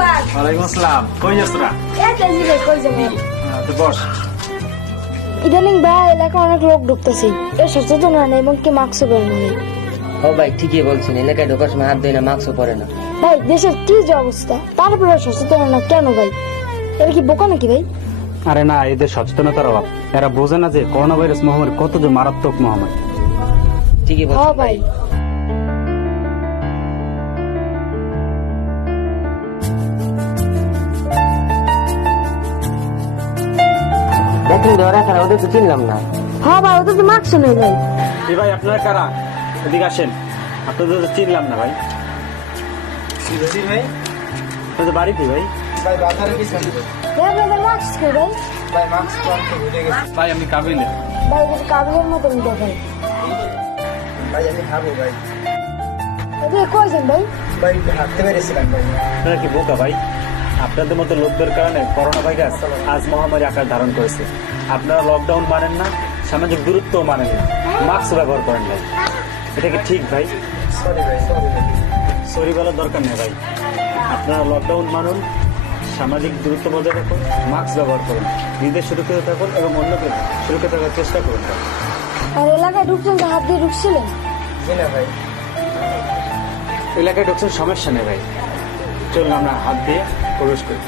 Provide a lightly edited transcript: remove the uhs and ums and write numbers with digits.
ভাই ওয়ালাইকুম আসসালাম। কই যাস তোরা? এই যে কই যাবে তো বস। ইদানিং ভাই এলাকা অনেক লোক ঢুকতেছে এর সচেতন হয় না এবং কি মাস্কও পরে না ও ভাই ঠিকই বলছেন, এলাকায় ঢোকার সময় হাত ধরে না, মাস্কও পরে না। ভাই দেশের কি যে অবস্থা তারপরে সচেতন হয় না কেন ভাই? এরা কি বোকা নাকি ভাই? আরে না, এদের সচেতনতার অভাব। এরা বোঝে না যে করোনা ভাইরাস মহামারী কত যে মারাত্মক মহামারী। ঠিকই হ্যাঁ বলছেন ভাই ভাই। দেখেন ধরা খারাপ, ওদের তো চিনলাম না। হ্যাঁ ভাই ওদের তো মাস্ক নেই ভাই। এই ভাই আপনারা কারা? এদিকে আসেন। আপনাদের তো চিনলাম না ভাই। ভাই আপনাদের বাড়ি কি ভাই? ভাই বাজারে কি ভাই আপনাদের মাস্ক কে ভাই? ভাই মাস্ক তো আনতে ভুলে গেছি। ভাই আমি কাবিলে। ভাই এদের কাবিলের মতন দেখাই। ভাই আমি খাবো ভাই। এদের কয়জন ভাই? ভাই হাঁটতে পেরেছিলাম ভাই। আপনারা কি বোকা ভাই? আপনাদের মতো লোকদের কারণে করোনা ভাইরাস আজ মহামারী আকার ধারণ করেছে। আপনারা লকডাউন মানেন না, সামাজিক দূরত্বও মানেন না, মাস্ক ব্যবহার করেন ভাই। এটা কি ঠিক ভাই? সরি ভাই, সরি ভাই। সরি বলার দরকার নেই ভাই। আপনারা লকডাউন মানুন, সামাজিক দূরত্ব বজায় রাখুন, মাস্ক ব্যবহার করুন, নিজেদের সুরক্ষিত থাকুন এবং অন্যকে সুরক্ষিত থাকার চেষ্টা করুন ভাই। আর এলাকায় ঢুকছেন তো হাত দিয়ে ঢুকছিলেন? জি না ভাই। এলাকায় ঢুকছেন সমস্যা নেই ভাই, চলুন আমরা হাত দিয়ে প্রবেশ করি।